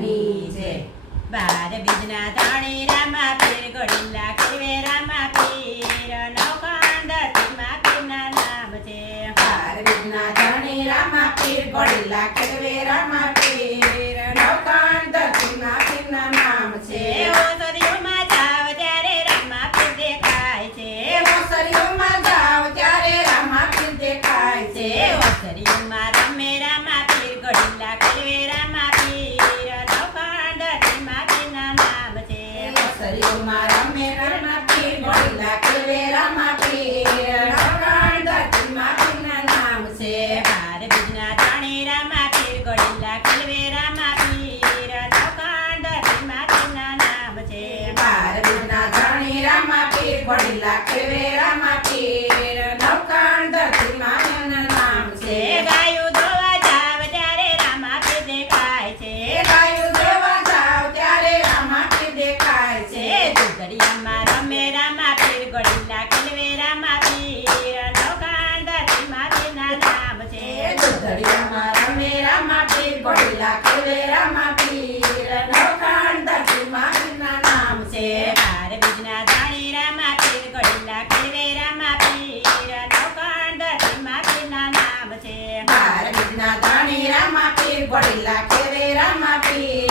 પીરની છે. બાર બીજના ધાણી રામા પીર ઘોડીલા ખેલવે રામા પીર નવખંડ ધરતીમાં પીરના નામ છે. બાર બીજના ધણી રામા પીર ઘોડીલા ખેલવે રામા પીર નવખંડ ધરતીમાં પીરના નામ છે. ઓસરીઓમાં જાવ ત્યારે રામા પીર દેખાય છે. ઓસરીઓમાં જાવ ત્યારે રામા પીર દેખાય છે. ઓસરીઓમાં રમે રામા પીર ઘોડીલા ખેલવે રામા પીર નવખંડ ધરતીમાં પીરના નામ છે. ઓસરીઓમાં રમે રામા પીર ઘોડીલા ખેલવે રામા પીર નવખંડ ધરતીમાં પીરના નામ છે. બાર બીજના ધાણી રામા પીર ઘોડીલા ખેલવે રામા પીર નવખંડ ધરતીમાં પીરના નામ છે. બાર બીજના ધણી રામા પીર ઘોડીલા ખેલવે રામા પીર નવખંડ ધરતીમાં પીરના નામ છે. ગાયું ધોવા જાવ ત્યારે રામા પીર દેખાય છે. ગાયું દેવા જાવ ત્યારે રામા પીર દેખાય છે. દુધડિયામાં રમે રામા પીર ઘોડીલા ખેલવે રામા પીર નવખંડ ધરતીમાં પીરના નામ છે. દુધડિયામાં રમે રામા પીર ઘોડીલા ખેલવે રામા પીર નવખંડ ધરતીમાં પીરના નામ છે. બાર બીજના ધાણી રામા પીર ઘોડીલા ખેલવે રામા પીર નવખંડ ધરતીમાં પીરના નામ છે. બાર બીજના ધણી રામા પીર ઘોડીલા ખેલવે રામા પીર